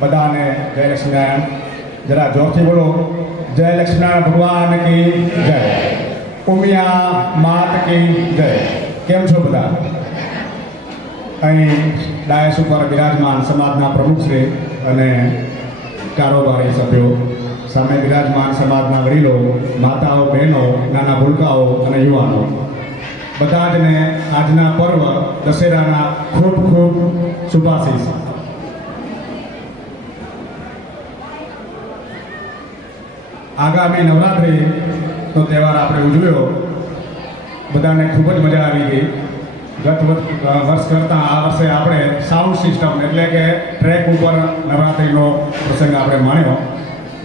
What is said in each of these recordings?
બધાને જય લક્ષ્મીનારાયણ. જરા જોરથી બોલો, જય લક્ષ્મીનારાયણ ભગવાન કી જય, ઉમિયા માત કી જય. કેમ છો બધા? અહીં ડાયસ ઉપર બિરાજમાન સમાજના પ્રમુખશ્રી અને કારોબારી સભ્યો, સામે બિરાજમાન સમાજના વડીલો, માતાઓ, બહેનો, નાના ભૂલકાઓ અને યુવાનો, બધા જને આજના પર્વ દશેરાના ખૂબ ખૂબ શુભાશીષ. આગામી નવરાત્રિનો તહેવાર આપણે ઉજવ્યો, બધાને ખૂબ જ મજા આવી ગઈ. ગત વર્ષ કરતાં આ વર્ષે આપણે સાઉન્ડ સિસ્ટમ એટલે કે ટ્રેક ઉપર નવરાત્રિનો પ્રસંગ આપણે માણ્યો.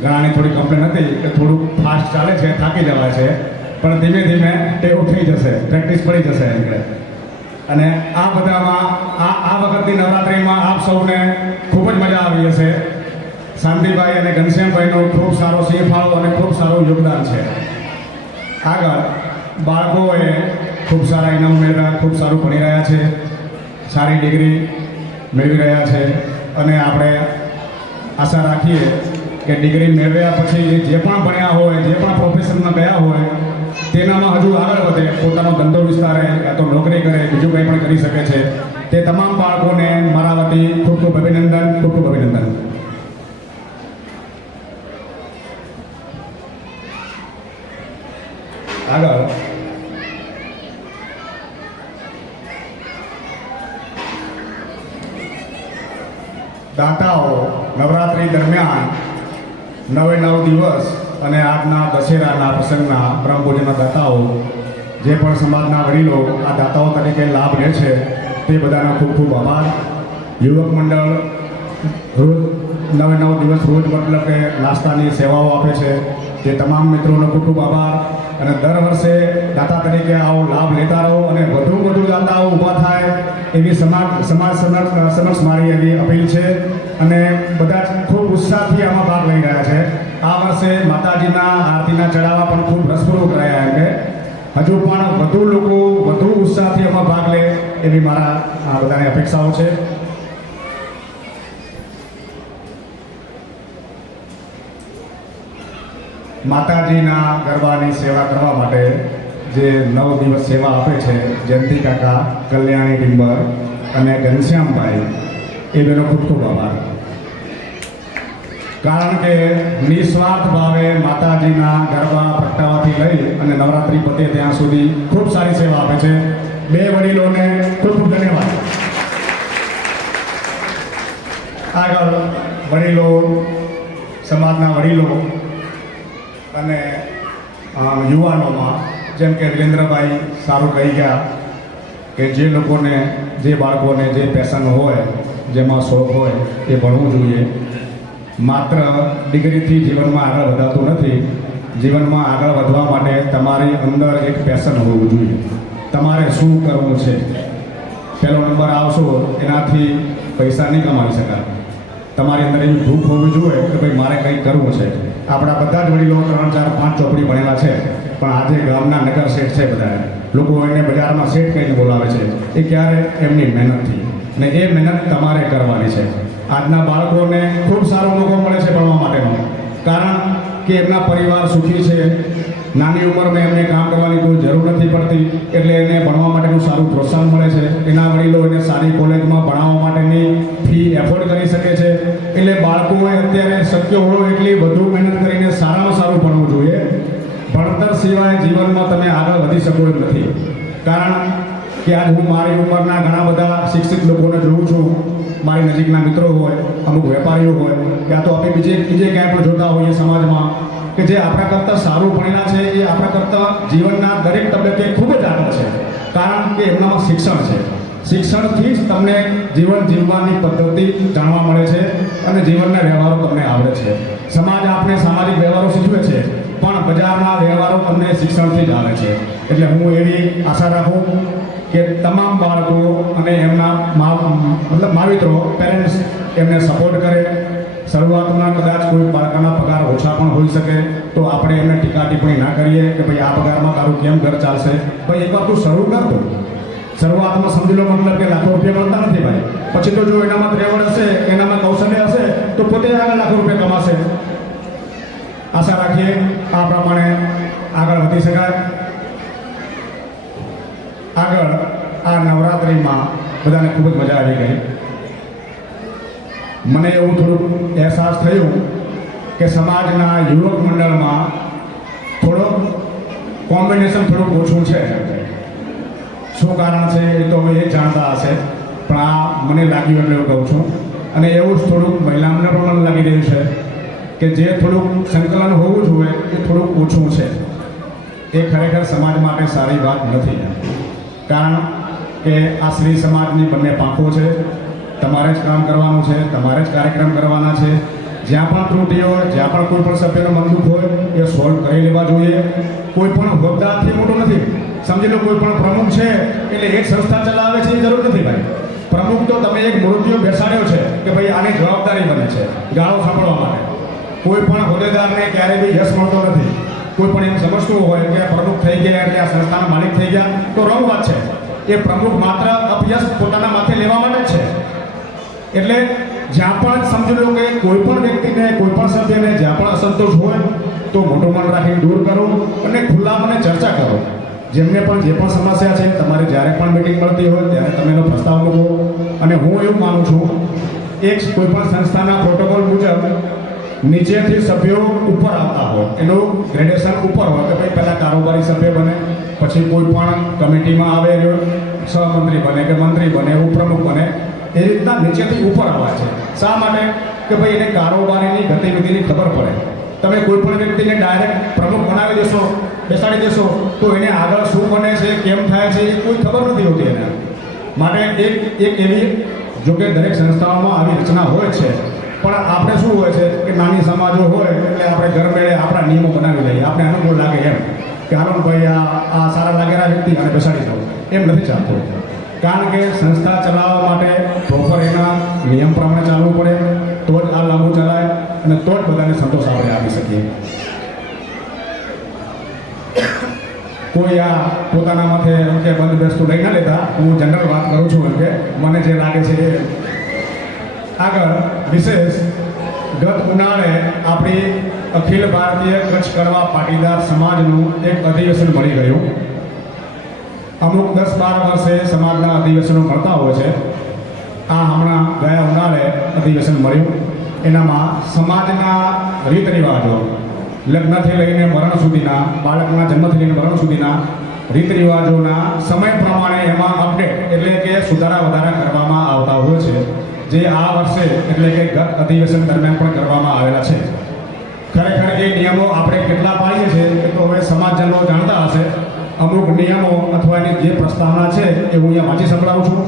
ઘણાની થોડી કમ્પ્લેન હતી કે થોડુંક ફાસ્ટ ચાલે છે, થાકી જવાય છે, પણ ધીમે ધીમે ટેવ થઈ જશે, પ્રેક્ટિસ પડી જશે એટલે. અને આ બધામાં આ વખતની નવરાત્રિમાં આપ સૌને ખૂબ જ મજા આવી હશે. શાંતિભાઈ અને ઘનશ્યામભાઈનો ખૂબ સારો સિંહફાળો અને ખૂબ સારું યોગદાન છે. આગળ બાળકોએ ખૂબ સારા ઇનામ મેળવ્યા, ખૂબ સારું ભણી રહ્યા છે, સારી ડિગ્રી મેળવી રહ્યા છે. અને આપણે આશા રાખીએ કે ડિગ્રી મેળવ્યા પછી જે પણ ભણ્યા હોય, જે પણ પ્રોફેશનમાં ગયા હોય, તેનામાં હજુ આગળ વધે, પોતાનો ધંધો વિસ્તારે યા તો નોકરી કરે, બીજું કંઈ પણ કરી શકે છે. તે તમામ બાળકોને મારા વતી ખૂબ ખૂબ અભિનંદન, ખૂબ ખૂબ અભિનંદન. આગળ દાતાઓ નવરાત્રિ દરમિયાન 9 દિવસ અને આજના દશેરાના પ્રસંગના બ્રહ્મભોજનના દાતાઓ, જે પણ સમાજના વડીલો આ દાતાઓ તરીકે લાભ લે છે, તે બધાનો ખૂબ ખૂબ આભાર. યુવક મંડળ રોજ 9 દિવસ રોજ મતલબ કે નાસ્તાની સેવાઓ આપે છે, તે તમામ મિત્રોનો ખૂબ ખૂબ આભાર. અને દર વર્ષે દાતા તરીકે આવો લાભ લેતા રહો અને વધુ દાતાઓ ઊભા થાય એવી સમાજ સમક્ષ મારી એવી અપીલ છે. અને બધા જ ખૂબ ઉત્સાહથી આમાં ભાગ લઈ રહ્યા છે. આ વર્ષે માતાજીના આરતીના ચડાવવા પણ ખૂબ રસપૂર્વક રહ્યા એમ કે હજુ પણ વધુ લોકો વધુ ઉત્સાહથી આમાં ભાગ લે એવી મારા આ બધાની અપેક્ષાઓ છે. માતાજીના ગરબાની સેવા કરવા માટે જે 9 દિવસ સેવા આપે છે જયંતિ કાકા, કલ્યાણી ડિમ્બર અને ઘનશ્યામભાઈ, એ બેનો ખૂબ ખૂબ આભાર. કારણ કે નિસ્વાર્થ ભાવે માતાજીના ગરબા પ્રગટાવવાથી લઈ અને નવરાત્રિ પતે ત્યાં સુધી ખૂબ સારી સેવા આપે છે. બે વડીલોને ખૂબ ખૂબ ધન્યવાદ. આગળ વડીલો, સમાજના વડીલો અને યુવાનોમાં જેમ કે વિરેન્દ્રભાઈ સારું કહી ગયા કે જે લોકોને, જે બાળકોને જે પેશન હોય, જેમાં શોખ હોય એ ભણવું જોઈએ. માત્ર ડિગ્રીથી જીવનમાં આગળ વધાતું નથી. જીવનમાં આગળ વધવા માટે તમારી અંદર એક પેશન હોવું જોઈએ. તમારે શું કરવું છે, પહેલો નંબર આવશો એનાથી પૈસા નહીં કમાવી શકાય. તમારી અંદર એવી ભૂખ હોવી જોઈએ કે ભાઈ મારે કંઈક કરવું છે. આપણા બધા જ વડીલો 3, 4, 5 ચોપડી ભણેલા છે, પણ આજે ગામના નગર શેઠ છે. બધા લોકો એને બજારમાં શેઠ કહીને બોલાવે છે. એ ક્યારે? એમની મહેનતથી. ને એ મહેનત તમારે કરવાની છે. આજના બાળકોને ખૂબ સારો મોકો મળે છે ભણવા માટેનો, કારણ કે એમના પરિવાર સુખી છે. નાની ઉંમરમાં એમને કામ કરવાની કોઈ જરૂર નથી પડતી, એટલે એને ભણવા માટેનું સારું પ્રોત્સાહન મળે છે. એના વડીલો એને સારી કોલેજમાં ભણાવવા માટેની ફી એફોર્ડ કરી શકે છે. એટલે બાળકોએ અત્યારે શક્ય હોય એટલી વધુ મહેનત કરીને સારામાં સારું ભણવું જોઈએ. ભણતર સિવાય જીવનમાં તમે આગળ વધી શકો એમ નથી. કારણ કે આજ હું મારી ઉંમરના ઘણા બધા શિક્ષિત લોકોને જોઉં છું. મારી નજીકના મિત્રો હોય, અમુક વેપારીઓ હોય, યા તો આપણે બીજે ક્યાંય પણ જોતા હોઈએ સમાજમાં કે જે આપણા કરતાં સારું ભણેલા છે, એ આપણા કરતાં જીવનના દરેક તબક્કે ખૂબ જ આગળ છે. કારણ કે એમનામાં શિક્ષણ છે. શિક્ષણથી જ તમને જીવન જીવવાની પદ્ધતિ જાણવા મળે છે અને જીવનના વ્યવહારો તમને આવડે છે. સમાજ આપણે સામાજિક વ્યવહારો શીખવે છે, પણ બજારના વ્યવહારો તમને શિક્ષણથી જ આવે છે. એટલે હું એવી આશા રાખું કે તમામ બાળકો અને એમના માવિત્રો, પેરેન્ટ્સ એમને સપોર્ટ કરે. શરૂઆતમાં કદાચ કોઈ બાળકના પગાર ઓછા પણ હોઈ શકે તો આપણે એમને ટીકા ટિપ્પણી ના કરીએ કે ભાઈ આ પગારમાં તારું કેમ ઘર ચાલશે. ભાઈ એકવાર તું શરૂ કર દો. શરૂઆતમાં સમજી લો મતલબ કે લાખો રૂપિયા મળતા નથી ભાઈ. પછી તો જો એનામાં ત્રેવડ હશે, એનામાં કૌશલ્ય હશે તો રાખીએ આ પ્રમાણે આગળ વધી શકાય. આગળ આ નવરાત્રિમાં બધાને ખૂબ જ મજા આવી ગઈ. મને એવું થોડુંક અહેસાસ થયું કે સમાજના યુવક મંડળમાં થોડુંક કોમ્બિનેશન થોડુંક ઓછું છે. શું કારણ છે એ તો હવે એ જાણતા હશે, પણ આ મને લાગ્યું એટલે હું કહું છું. અને એવું જ થોડુંક મહિલાઓને પણ મને લાગી રહ્યું છે કે જે થોડુંક સંકલન હોવું જોઈએ એ થોડુંક ઓછું છે. એ ખરેખર સમાજ માટે સારી વાત નથી. કારણ કે આ શ્રી સમાજની બંને પાંખો છે. તમારે જ કામ કરવાનું છે, તમારે જ કાર્યક્રમ કરવાના છે. જ્યાં પણ ત્રુટિ હોય, જ્યાં પણ કોઈ પણ સભ્યનો મન દુઃખ હોય એ સોલ્વ કરી લેવા જોઈએ. કોઈ પણ હોદ્દાથી મોટું નથી. સમજી લો કોઈ પણ પ્રમુખ છે એટલે એક સંસ્થા ચલાવે છે એ જરૂર નથી ભાઈ. પ્રમુખ તો તમે એક મૂર્તિઓ બેસાડ્યો છે કે ભાઈ આની જવાબદારી બને છે ગાળો સાંભળવા માટે. કોઈ પણ હોદ્દેદારને ક્યારેય બી યશ મળતો નથી. કોઈ પણ એમ સમજતું હોય કે પ્રમુખ થઈ ગયા એટલે આ સંસ્થાના માલિક થઈ ગયા, તો રોંગ વાત છે. એ પ્રમુખ માત્ર અપયશ પોતાના માથે લેવા માટે જ છે. એટલે જ્યાં પણ સમજી લો કે કોઈ પણ વ્યક્તિને, કોઈ પણ સભ્યને જ્યાં પણ અસંતોષ હોય તો મોટું મન રાખીને દૂર કરો અને ખુલ્લા મને ચર્ચા કરો. જેમને પણ જે પણ સમસ્યા છે તમારે જ્યારે પણ મીટિંગ મળતી હોય ત્યારે તમે એનો પ્રસ્તાવ મૂકો. અને હું એવું માનું છું એક કોઈ પણ સંસ્થાના પ્રોટોકોલ મુજબ નીચેથી સભ્યો ઉપર આવતા હોય, એનું ગ્રેડેશન ઉપર હોય કે ભાઈ પહેલાં કારોબારી સભ્ય બને, પછી કોઈ પણ કમિટીમાં આવે સહમંત્રી બને કે મંત્રી બને, ઉપપ્રમુખ બને. એ રીતના નીચેથી ઉપર આવવા છે. શા માટે? કે ભાઈ એને કારોબારીની ગતિવિધિની ખબર પડે. તમે કોઈ પણ વ્યક્તિને ડાયરેક્ટ પ્રમુખ બનાવી દેશો, બેસાડી દેશો તો એને આગળ શું બને છે, કેમ થાય છે એ કોઈ ખબર નથી હોતી એને. માટે એક એવી, જોકે દરેક સંસ્થાઓમાં આવી રચના હોય છે, પણ આપણે શું હોય છે કે નાની સમાજો હોય એટલે આપણે ઘર મેળે આપણા નિયમો બનાવી લઈએ. આપણે અનુકૂળ લાગે એમ કે હાલો ભાઈ આ સારા લાગેલા વ્યક્તિ અને બેસાડી દો, એમ નથી ચાલતું. કારણ કે સંસ્થા ચલાવવા માટે પ્રોપર એના નિયમ પ્રમાણે ચાલવું પડે, તો જ આ લાંબુ ચલાય અને તો જ બધાને સંતોષ આપણે આપી શકીએ. કોઈ આ પોતાના માથે કે બંધ બેસતું લઈ ના લેતા, હું જનરલ વાત કરું છું એમ કે મને જે લાગે છે એ. આગળ વિશેષ ગત ઉનાળે આપણી અખિલ ભારતીય કચ્છ કડવા પાટીદાર સમાજનું એક અધિવેશન મળી ગયું. અમુક 10-12 વર્ષે સમાજના અધિવેશનો મળતા હોય છે. આ હમણાં ગયા ઉનાળે અધિવેશન મળ્યું. એનામાં સમાજના રીત રિવાજો, લગ્નથી લઈને મરણ સુધીના, બાળકના જન્મથી લઈને મરણ સુધીના રીત રિવાજોના સમય પ્રમાણે એમાં અપડેટ એટલે કે સુધારા વધારા કરવામાં આવતા હોય છે, જે આ વર્ષે એટલે કે ગત અધિવેશન દરમિયાન પણ કરવામાં આવેલા છે. ખરેખર એ નિયમો આપણે કેટલા પાડીએ છીએ એ તો હવે સમાજજનો જાણતા હશે. અમુક નિયમો અથવા એની જે પ્રસ્તાવના છે એ હું અહીંયા વાંચી સંભળાવું છું.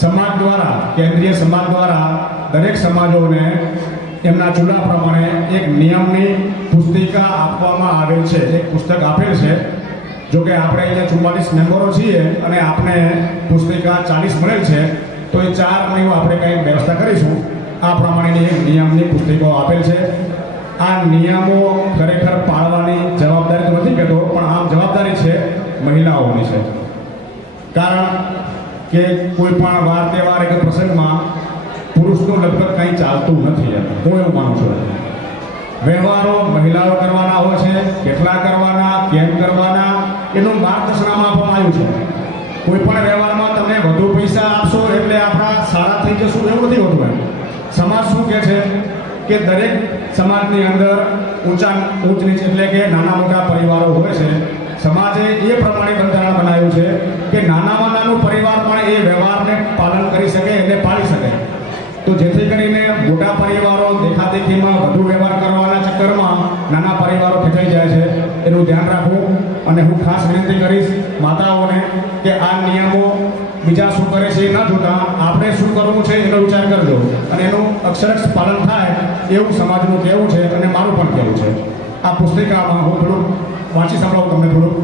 સમાજ દ્વારા, કેન્દ્રીય સમાજ દ્વારા દરેક સમાજોને એમના ચૂલા પ્રમાણે એક નિયમની પુસ્તિકા આપવામાં આવેલ છે. એક પુસ્તક આપેલ છે. જોકે આપણે અહીંયા 44 મેમ્બરો છીએ અને આપણે પુસ્તિકા 40 મળેલ છે, તો એ 4 આપણે કંઈક વ્યવસ્થા કરીશું. આ પ્રમાણેની એક નિયમની પુસ્તિકાઓ આપેલ છે. આ નિયમો ખરેખર પાળવાની જવાબદારી તો નથી કહેતો, પણ આમ જવાબદારી છે મહિલાઓની છે. કારણ કે કોઈ પણ વાર તહેવાર કે પ્રસંગમાં પુરુષનું લગભગ કંઈ ચાલતું નથી. હું એવું માનું છું. વ્યવહારો મહિલાઓ કરવાના હોય છે. કેટલા કરવાના, કેમ કરવાના, એનું માર્ગદર્શન આમાં આપવામાં આવ્યું છે. કોઈ પણ વ્યવહારમાં તમે વધુ પૈસા આપશો એટલે આપણા સારા થઈ જશું એવું નથી હોતું. એમ સમાજ શું કહે છે કે દરેક સમાજની અંદર ઊંચ નીચ એટલે કે નાના મોટા પરિવારો હોય છે. સમાજે એ પ્રમાણે બંધારણ બનાવ્યું છે કે નાનામાં નાનું પરિવાર પણ એ વ્યવહારને પાલન કરી શકે, એને પાળી શકે. તો જેથી કરીને મોટા પરિવારો દેખાદેખીમાં વધુ વ્યવહાર કરવાના ચક્કરમાં નાના પરિવારો ખેંચાઈ જાય છે. એનું ધ્યાન રાખવું. અને હું ખાસ વિનંતી કરીશ માતાઓને કે આ નિયમો બીજા શું કરે છે એ ન જોતા આપણે શું કરવું છે એનો વિચાર કરજો અને એનું અક્ષરક્ષ પાલન થાય એવું સમાજનું કહેવું છે અને મારું પણ કહેવું છે. આ પુસ્તિકામાં હું થોડુંક વાંચી સંભળાવું તમને. થોડુંક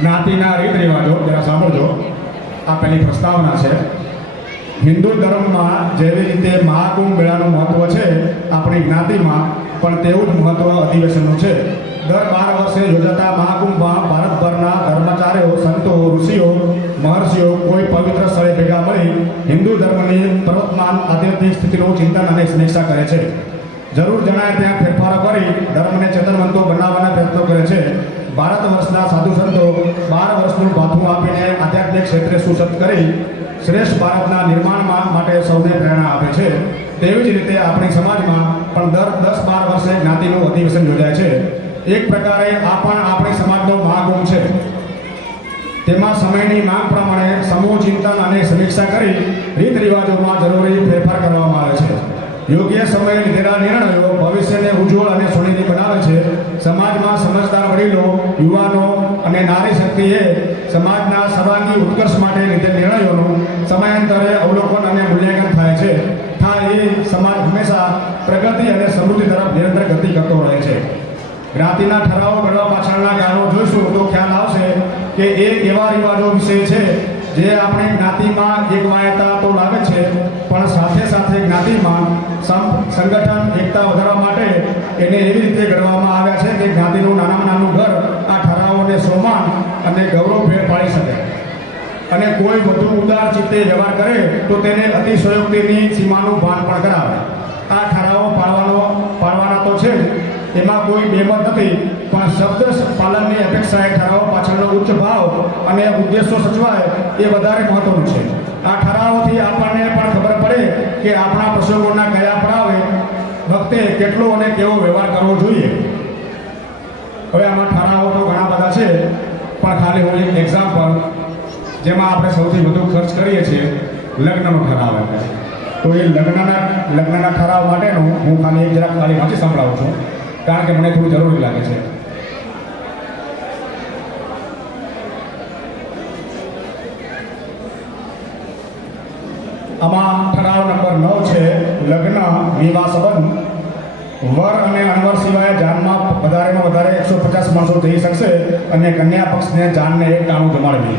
જ્ઞાતિના રીત રિવાજો જરા સાંભળજો. આ પહેલી પ્રસ્તાવના છે. હિન્દુ ધર્મમાં જેવી રીતે મહાકુંભ મેળાનું મહત્વ છે આપણી જ્ઞાતિમાં પણ તેવું જ મહત્વ અધિવેશનનું છે. દર 12 વર્ષે યોજાતા મહાકુંભમાં ભારતભરના ધર્માચાર્યો, સંતો, ઋષિઓ, મહર્ષિઓ કોઈ પવિત્ર સ્થળે ભેગા મળી હિન્દુ ધર્મની પ્રવર્તમાન આધ્યાત્મિક આર્થિક સ્થિતિનું ચિંતન અને સમીક્ષા કરે છે. જરૂર જણાય ત્યાં ફેરફારો કરી ધર્મને ચેતનવંતો બનાવવાના પ્રયત્નો કરે છે. ભારત વર્ષના સાધુ સંતો 12 વર્ષનું ભાથું આપીને આધ્યાત્મિક ક્ષેત્રે સુસજ્જ કરી શ્રેષ્ઠ ભારતના નિર્માણ માટે સૌને પ્રેરણા આપે છે. તેવી જ રીતે આપણી સમાજમાં પણ દર 10-12 વર્ષે જ્ઞાતિનું અધિવેશન યોજાય છે. એક પ્રકારે આ પણ આપણી સમાજનો મહાકુંભ છે. તેમાં સમયની માંગ પ્રમાણે સમૂહ ચિંતન અને સમીક્ષા કરી રીત રિવાજોમાં જરૂરી ફેરફાર કરવામાં આવે છે. યોગ્ય સમયે લીધેલા નિર્ણયો ભવિષ્યને ઉજ્જવળ અને સોનેરી બનાવે છે. સમાજમાં સમજદાર વડીલો, યુવાનો અને નારી શક્તિએ સમાજના સર્વાંગી ઉત્કર્ષ માટે લીધેલ નિર્ણયોનું સમયાંતરે અવલોકન અને મૂલ્યાંકન થાય છે. એ સમાજ હંમેશા પ્રગતિ અને સમૃદ્ધિ તરફ નિરંતર ગતિ કરતો રહે છે. જ્ઞાતિના ઠરાવો ઘડવા પાછળના કારણો જોઈશું તો ખ્યાલ આવશે કે એ એવા રિવાજો વિશે છે જે આપણે જ્ઞાતિમાં એકમાયતા તો લાવે છે, પણ સાથે સાથે જ્ઞાતિમાં સંગઠન એકતા વધારવા માટે એને એવી રીતે ઘડવામાં આવ્યા છે કે જ્ઞાતિનું નાનામાં નાનું ઘર આ ઠરાવોને સોમાન અને ગૌરવભેર પાડી શકે અને કોઈ વધુ ઉદાર ચિત્તે વ્યવહાર કરે તો તેને અતિશયોક્તિની સીમાનું ભાન પણ કરાવે. આ ઠરાવો પાડવાના તો છે જ, એમાં કોઈ બેમત નથી, પણ શબ્દ પાલનની અપેક્ષાએ ઠરાવો પાછળનો ઉચ્ચ ભાવ અને ઉદ્દેશો સચવાય એ વધારે મહત્વનું છે. આ ઠરાવોથી આપણને પણ ખબર પડે કે આપણા પ્રસંગોના કયા પડાવે વખતે કેટલો અને કેવો વ્યવહાર કરવો જોઈએ. હવે આમાં ઠરાવો તો ઘણા બધા છે, પણ ખાલી હું એક એક્ઝામ્પલ, જેમાં આપણે સૌથી વધુ ખર્ચ કરીએ છીએ લગ્નનો ઠરાવ. તો એ લગ્નના ઠરાવ માટેનું હું ખાલી વાંચી સંભળાવું છું, કારણ કે મને થોડું જરૂરી લાગે છે. આમાં ઠરાવ નંબર 9 છે. લગ્ન વિવાહ સંબંધ. વર અને અણવર સિવાય જાનમાં વધારેમાં વધારે 150 માણસો જઈ શકશે અને કન્યા પક્ષને જાનને એક ટાણું જમાડવી.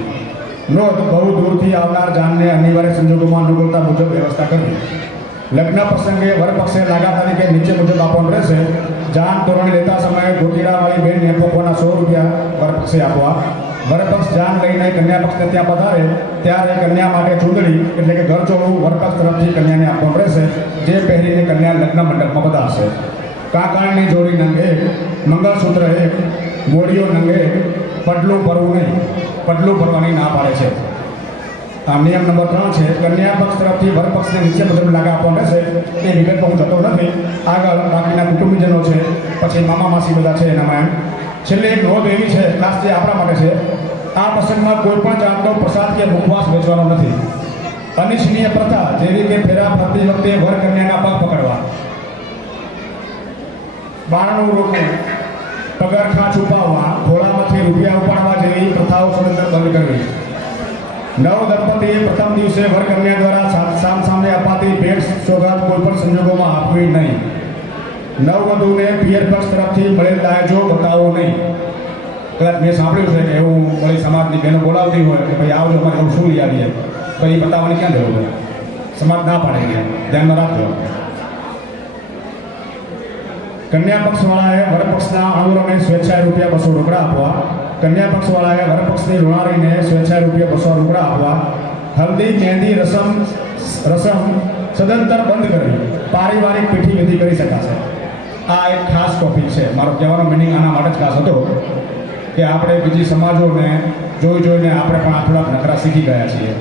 નોંધ: બહુ દૂરથી આવનાર જાનને અનિવાર્ય સંજોગોમાં અનુકૂળતા મુજબ વ્યવસ્થા કરવી. લગ્ન પ્રસંગે વરપક્ષે લાગા તરીકે નીચે મુજબ આપવાનું રહેશે. જાન તોરણ લેતા સમયે ગોતીડાવાળી બેનને પોકવાના 100 રૂપિયા વરપક્ષે આપવા. વરપક્ષ જાન લઈને કન્યા પક્ષને ત્યાં પધારે ત્યારે કન્યા માટે ચૂંદડી એટલે કે ઘરચોળું વરપક્ષ તરફથી કન્યાને આપવાનું રહેશે, જે પહેરીને કન્યા લગ્ન મંડપમાં પધારશે. કાકાણની જોડી નંગ 1, મંગળસૂત્ર 1, મોડીઓ નંગ 1. પડલું ભરવું નહીં, પડલું ભરવાની ના પાડે છે. આ નિયમ નંબર 3 છે. કન્યા પક્ષ તરફથી વરપક્ષને નીચે મુજબ લાગા આપવાનો રહેશે. એ વિગતમાં હું જતો નથી. આગળ બાકીના કુટુંબીજનો છે, પછી મામા માસી બધા છે એનામાં. છેલ્લે એક નોંધ એવી છે, ખાસ જે આપણા માટે છે, આ પ્રસંગમાં કોઈ પણ જાતનો પ્રસાદ કે મુખવાસ વેચવાનો નથી. અનિચ્છનીય પ્રથા જેવી કે ફેરા ફરતી વખતે વર કન્યાના પગ પકડવા, બારણું રોકવું, પગરખાં છુપાવવા, ખોળામાંથી રૂપિયા ઉપાડવા જેવી પ્રથાઓ સદંતર બંધ કરવી. નવ દંપતીએ પ્રથમ દિવસે વર કન્યા દ્વારા સામે અપાતી ભેટ સોગાદ કોઈ પણ સંજોગોમાં આપવી નહીં. નવવધુને પિયર પક્ષ તરફથી મળેલ દાયજો બતાવવો નહીં. કદાચ મેં સાંભળ્યું છે કે એવું મળી સમાજની બહેનો બોલાવતી હોય કે ભાઈ આવજો અમારે એવું શું લઈ આવીએ, તો એ બતાવવાની ક્યાં જરૂર હોય? સમાજ ના પાડે, ધ્યાનમાં રાખજો. કન્યા પક્ષવાળાએ વરપક્ષના અણુરોને સ્વેચ્છાએ રૂપિયા 200 રોકડા આપવા. કન્યા પક્ષવાળાએ વરપક્ષની ઋણારીને સ્વેચ્છાએ રૂપિયા 200 રોકડા આપવા. હલ્દી મહેંદી રસમ સદંતર બંધ કરવી. પારિવારિક પીઠી વિધિ કરી શકાશે. આ એક ખાસ ટોપિક છે. મારો કહેવાનો મિનિંગ આના માટે જ ખાસ હતો કે આપણે બીજી સમાજોને જોઈને આપણે પણ આ થોડાક નખરા શીખી ગયા છીએ.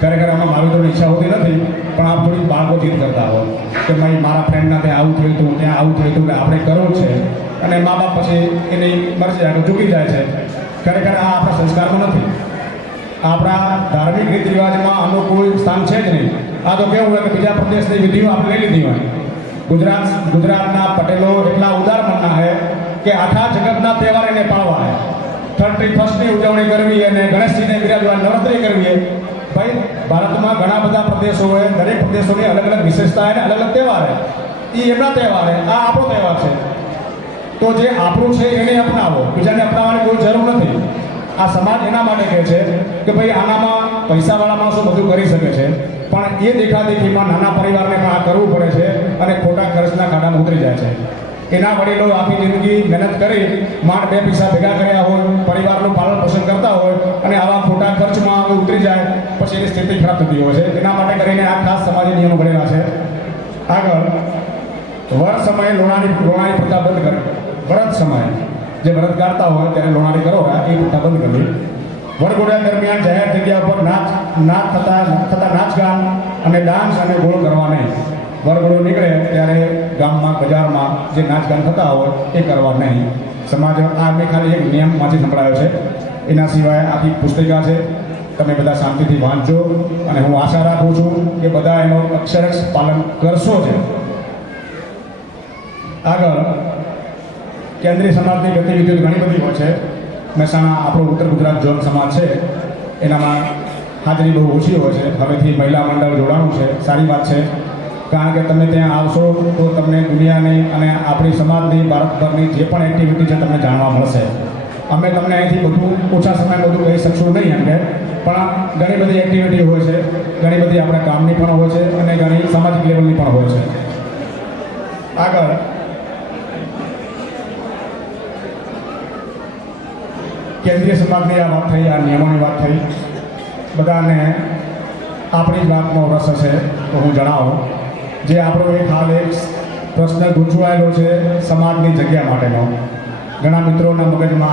ખરેખર આમાં મારી તો ઈચ્છા હોતી નથી, પણ આપ થોડીક બાળકો જીદ કરતા હોય કે ભાઈ મારા ફ્રેન્ડના ત્યાં આવું થયું હતું, ત્યાં આવું થયું હતું, કે આપણે કરવું છે. અને મા બાપ પછી એની મરજી આગળ ઝૂકી જાય છે. ખરેખર આ આપણા સંસ્કારમાં નથી. આપણા ધાર્મિક રીત રિવાજમાં આનું કોઈ સ્થાન છે જ નહીં. આ તો કેવું હોય કે બીજા પ્રદેશની વિધિઓ આપણે લઈ લીધી હોય. ગુજરાતના પટેલો એટલા ઉદાર મનના છે કે આખા જગતના તહેવાર એને પાળવા છે. 31st ઉજવણી કરવી અને ગણેશજીને બિરાજવા, નવરાત્રિ કરવી. ભાઈ ભારતમાં ઘણા બધા પ્રદેશો હોય, દરેક પ્રદેશોની અલગ અલગ વિશેષતા અને અલગ અલગ તહેવાર છે. એ એમના તહેવાર છે, આ આપણો તહેવાર છે. તો જે આપણું છે એને અપનાવો, બીજાને અપનાવવાની કોઈ જરૂર નથી. આ સમાજ એના માટે કહે છે કે ભાઈ આનામાં પૈસાવાળા માણસો બધું કરી શકે છે, પણ એ દેખાદેખીમાં નાના પરિવારને પણ આ કરવું પડે છે અને ખોટા ખર્ચના ખાડામાં ઉતરી જાય છે. એના વડીલો આખી જિંદગી મહેનત કરી માંડ 2 પૈસા ભેગા કર્યા હોય, પરિવારનું પાલન પોષણ કરતા હોય અને આવા ખોટા ખર્ચમાં ઉતરી જાય, પછી એની સ્થિતિ ખરાબ થતી હોય છે. એના માટે કરીને આ ખાસ સમાજે નિયમો બનેલા છે. આગળ વર સમયે લોણાની પ્રથા બંધ કરી. વ્રત સમયે જે વ્રત ગાતા હોય ત્યારે લોણાની કરો એ પ્રથા બંધ કરવી. વરઘોડા દરમિયાન જાહેર જગ્યા પર નાચ થતા નાચગાન અને ડાન્સ અને ગોળ કરવા નહીં. વરઘોડો નીકળે ત્યારે ગામમાં બજારમાં જે નાચગાન થતા હોય એ કરવા નહીં. સમાજ આ મેં ખાલી એક નિયમમાંથી સંભળાયો છે. એના સિવાય આખી પુસ્તિકા છે, તમે બધા શાંતિથી વાંચજો અને હું આશા રાખું છું કે બધા એનો અક્ષરક્ષ પાલન કરશો છે. આગળ કેન્દ્રીય સમાજની ગતિવિધિઓ ઘણી બધી હોય છે. મહેસાણા આપણો ઉત્તર ગુજરાત ઝોન સમાજ છે, એનામાં હાજરી બહુ ઓછી હોય છે. હવેથી મહિલા મંડળ જોડાણું છે, સારી વાત છે. કારણ કે તમે ત્યાં આવશો તો તમને દુનિયાની અને આપણી સમાજની ભારતભરની જે પણ એક્ટિવિટી છે તમને જાણવા મળશે. અમે તમને અહીંથી બધું ઓછા સમયમાં બધું કહી શકશું નહીં એમ કે, પણ ઘણી બધી એક્ટિવિટી હોય છે, ઘણી બધી આપણા કામની પણ હોય છે અને ઘણી સામાજિક લેવલની પણ હોય છે. આગળ કેન્દ્રીય સમાજની આ વાત થઈ, આ નિયમોની વાત થઈ. બધાને આપણી જ વાતનો રસ હશે તો હું જણાવું. જે આપણો એક હાલ એક પ્રશ્ન ગૂંચવાયેલો છે સમાજની જગ્યા માટેનો, ઘણા મિત્રોના મગજમાં